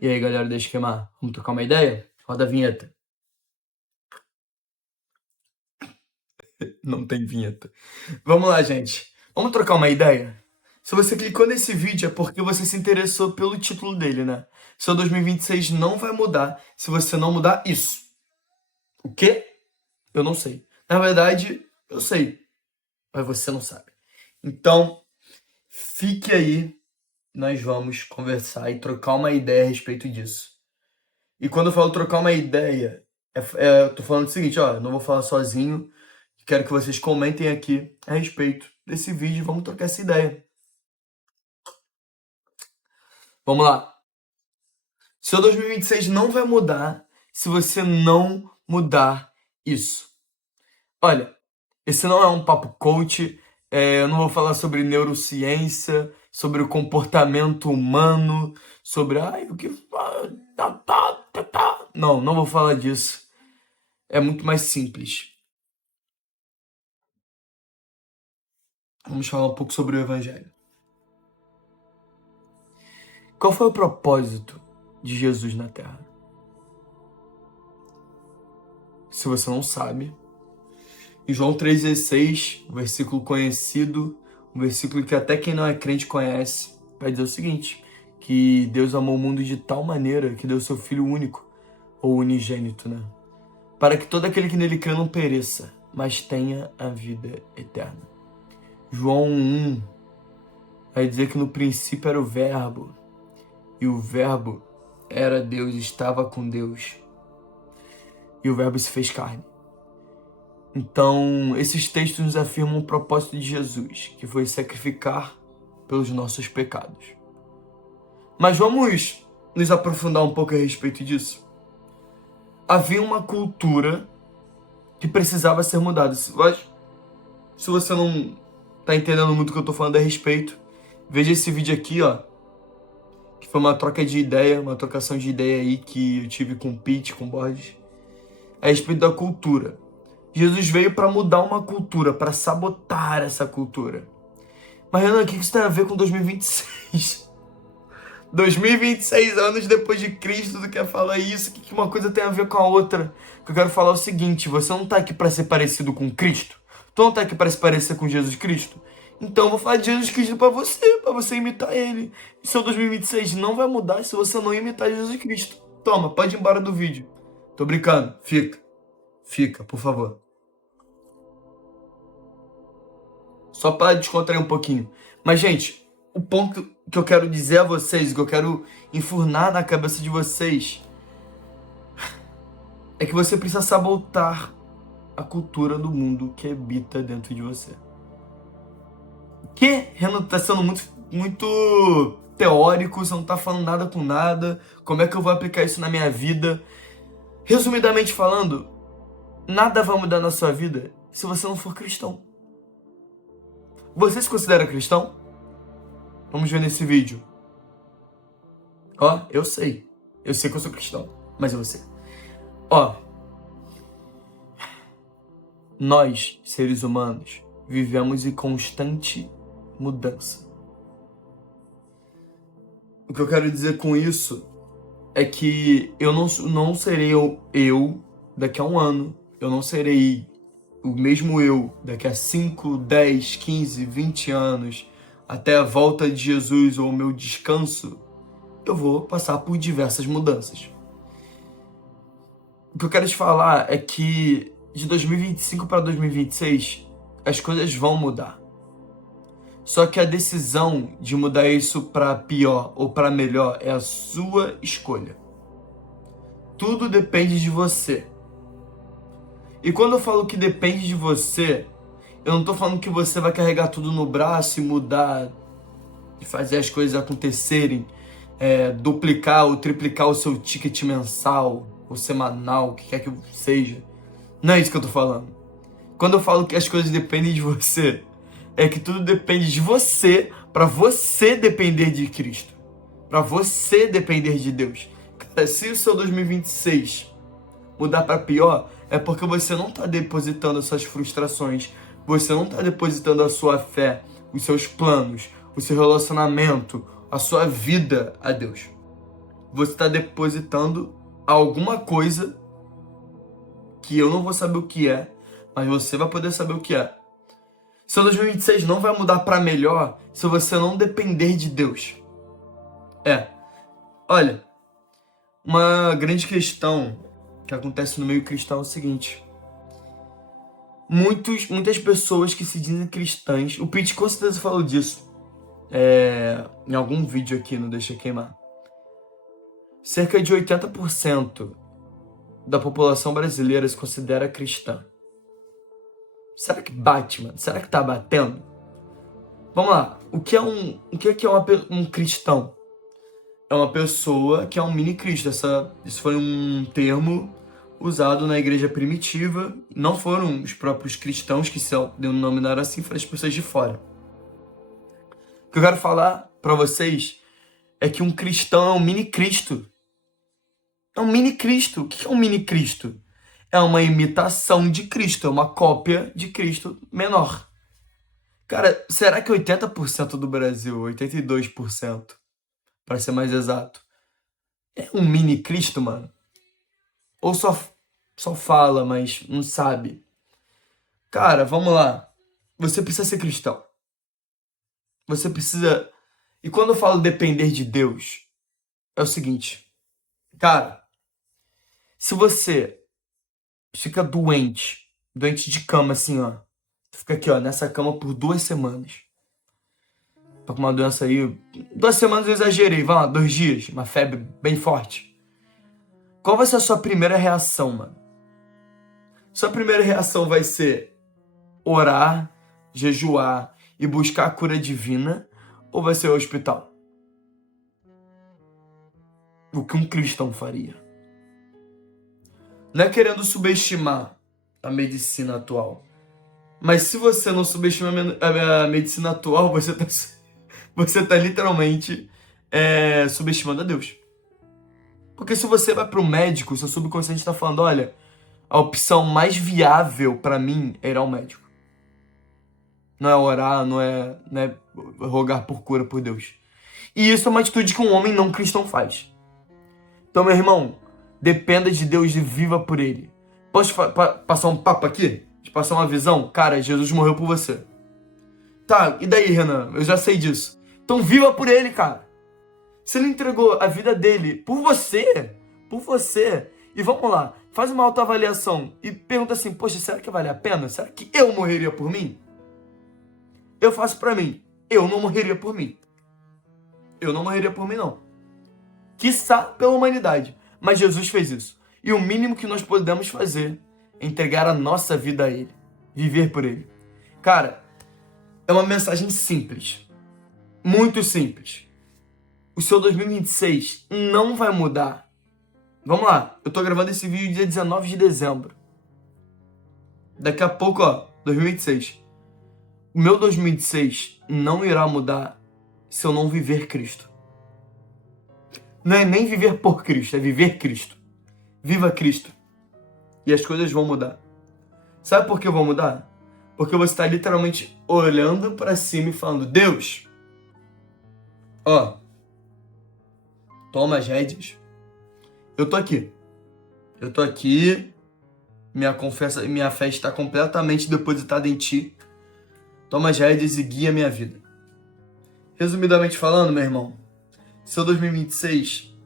E aí, galera do Esquema, vamos trocar uma ideia? Roda a vinheta. Não tem vinheta. Vamos lá, gente. Vamos trocar uma ideia? Se você clicou nesse vídeo é porque você se interessou pelo título dele, né? Seu 2026 não vai mudar se você não mudar isso. O quê? Eu não sei. Na verdade, eu sei, mas você não sabe. Então, fique aí, nós vamos conversar e trocar uma ideia a respeito disso. E quando eu falo trocar uma ideia, eu tô falando o seguinte, ó, eu não vou falar sozinho, quero que vocês comentem aqui a respeito desse vídeo, vamos trocar essa ideia. Vamos lá. Seu 2026 não vai mudar se você não mudar isso. Olha, esse não é um papo coach, eu não vou falar sobre neurociência, sobre o comportamento humano, sobre, o que... Não vou falar disso. É muito mais simples. Vamos falar um pouco sobre o Evangelho. Qual foi o propósito de Jesus na Terra? Se você não sabe, em João 3,16, um versículo conhecido, um versículo que até quem não é crente conhece, vai dizer o seguinte, que Deus amou o mundo de tal maneira que deu seu Filho único, ou unigênito, né? Para que todo aquele que nele crê não pereça, mas tenha a vida eterna. João 1 vai dizer que no princípio era o Verbo, e o Verbo era Deus, estava com Deus. E o Verbo se fez carne. Então, esses textos nos afirmam o propósito de Jesus, que foi sacrificar pelos nossos pecados. Mas vamos nos aprofundar um pouco a respeito disso. Havia uma cultura que precisava ser mudada. Se você não está entendendo muito o que eu estou falando a respeito, veja esse vídeo aqui, ó, que foi uma troca de ideia, uma trocação de ideia aí que eu tive com o Pete, com o Borges, a respeito da cultura. Jesus veio para mudar uma cultura, para sabotar essa cultura. Mas, Renan, o que isso tem a ver com 2026? 2026 anos depois de Cristo, tu quer falar isso? O que uma coisa tem a ver com a outra? Que eu quero falar é o seguinte, você não tá aqui para ser parecido com Cristo? Tu não tá aqui para se parecer com Jesus Cristo? Então eu vou falar de Jesus Cristo para você imitar ele. E seu 2026 não vai mudar se você não imitar Jesus Cristo. Toma, pode ir embora do vídeo. Tô brincando, fica. Fica, por favor. Só para descontrair um pouquinho. Mas, gente, o ponto que eu quero dizer a vocês, que eu quero enfurnar na cabeça de vocês, é que você precisa sabotar a cultura do mundo que habita dentro de você. Que, Renan, tá sendo muito teórico, você não tá falando nada com nada, como é que eu vou aplicar isso na minha vida? Resumidamente falando, nada vai mudar na sua vida se você não for cristão. Você se considera cristão? Vamos ver nesse vídeo. Ó, eu sei que eu sou cristão, mas e você? Ó, nós, seres humanos, vivemos em constante mudança. O que eu quero dizer com isso é que eu não serei eu daqui a um ano, eu não serei o mesmo eu daqui a 5, 10, 15, 20 anos, até a volta de Jesus ou o meu descanso, eu vou passar por diversas mudanças. O que eu quero te falar é que de 2025 para 2026, as coisas vão mudar. Só que a decisão de mudar isso para pior ou para melhor é a sua escolha. Tudo depende de você. E quando eu falo que depende de você, eu não tô falando que você vai carregar tudo no braço e mudar, e fazer as coisas acontecerem, duplicar ou triplicar o seu ticket mensal ou semanal, o que quer que seja. Não é isso que eu tô falando. Quando eu falo que as coisas dependem de você, é que tudo depende de você para você depender de Cristo, para você depender de Deus. Se o seu 2026 mudar para pior, é porque você não está depositando as suas frustrações, você não está depositando a sua fé, os seus planos, o seu relacionamento, a sua vida a Deus. você está depositando alguma coisa que eu não vou saber o que é, mas você vai poder saber o que é. Seu 2026 não vai mudar para melhor se você não depender de Deus. Olha, uma grande questão que acontece no meio cristão é o seguinte. Muitas pessoas que se dizem cristãs, o Pete com certeza falou disso em algum vídeo aqui, não deixa queimar. Cerca de 80% da população brasileira se considera cristã. Será que bate, mano? Será que tá batendo? Vamos lá. O que é um cristão? É uma pessoa que é um mini Cristo. Isso foi um termo usado na igreja primitiva. Não foram os próprios cristãos que se denominaram assim, foram as pessoas de fora. O que eu quero falar para vocês é que um cristão é um mini Cristo. É um mini Cristo. O que é um mini Cristo? É uma imitação de Cristo, é uma cópia de Cristo menor. Cara, será que 80% do Brasil, 82%, para ser mais exato, é um mini Cristo, mano? Ou só fala, mas não sabe? Cara, vamos lá. Você precisa ser cristão. Você precisa... E quando eu falo depender de Deus, é o seguinte. Cara, se você fica doente de cama assim, ó. Fica aqui, ó, nessa cama por 2 semanas. Tá com uma doença aí... 2 semanas eu exagerei, vai lá, 2 dias. Uma febre bem forte. Qual vai ser a sua primeira reação, mano? Sua primeira reação vai ser orar, jejuar e buscar a cura divina? Ou vai ser o hospital? O que um cristão faria? Não é querendo subestimar a medicina atual. Mas se você não subestima a medicina atual, você tá literalmente subestimando a Deus. Porque se você vai para o médico, seu subconsciente está falando, olha, a opção mais viável para mim é ir ao médico. Não é orar, não é rogar por cura por Deus. E isso é uma atitude que um homem não cristão faz. Então, meu irmão, dependa de Deus e viva por Ele. Posso passar um papo aqui? De passar uma visão? Cara, Jesus morreu por você. Tá, e daí, Renan? Eu já sei disso. Então viva por Ele, cara. Se Ele entregou a vida dele por você, e vamos lá, faz uma autoavaliação e pergunta assim, poxa, será que vale a pena? Será que eu morreria por mim? Eu faço pra mim, eu não morreria por mim. Eu não morreria por mim, não. Quiçá pela humanidade, mas Jesus fez isso. E o mínimo que nós podemos fazer é entregar a nossa vida a Ele, viver por Ele. Cara, é uma mensagem simples, muito simples. O seu 2026 não vai mudar. Vamos lá, eu tô gravando esse vídeo dia 19 de dezembro. Daqui a pouco, ó, 2026. O meu 2026 não irá mudar se eu não viver Cristo. Não é nem viver por Cristo, é viver Cristo. Viva Cristo. E as coisas vão mudar. Sabe por que vão mudar? Porque você está literalmente olhando para cima e falando, Deus, ó, toma as rédeas. Eu tô aqui. Minha fé está completamente depositada em Ti. Toma as rédeas e guia a minha vida. Resumidamente falando, meu irmão, seu 2026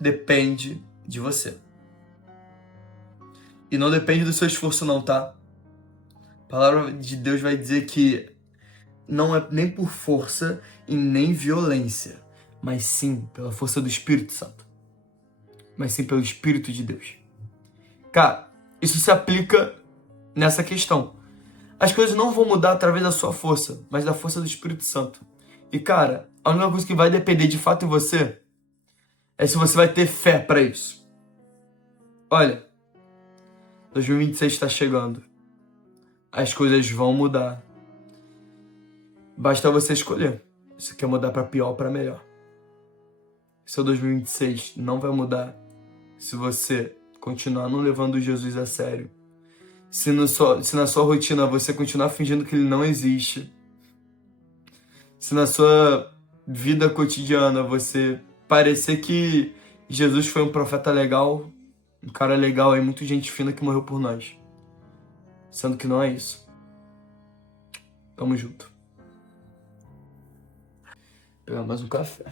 depende de você. E não depende do seu esforço não, tá? A palavra de Deus vai dizer que não é nem por força e nem violência, mas sim pela força do Espírito Santo. Mas sim pelo Espírito de Deus. Cara, isso se aplica nessa questão. As coisas não vão mudar através da sua força, mas da força do Espírito Santo. E cara, a única coisa que vai depender de fato em você é se você vai ter fé para isso. Olha, 2026 está chegando. As coisas vão mudar. Basta você escolher. Se quer mudar para pior ou para melhor. Seu 2026 não vai mudar se você continuar não levando Jesus a sério. Se na sua rotina você continuar fingindo que Ele não existe. Se na sua vida cotidiana você parecer que Jesus foi um profeta legal, um cara legal aí, muito gente fina que morreu por nós. Sendo que não é isso. Tamo junto. Vou pegar mais um café.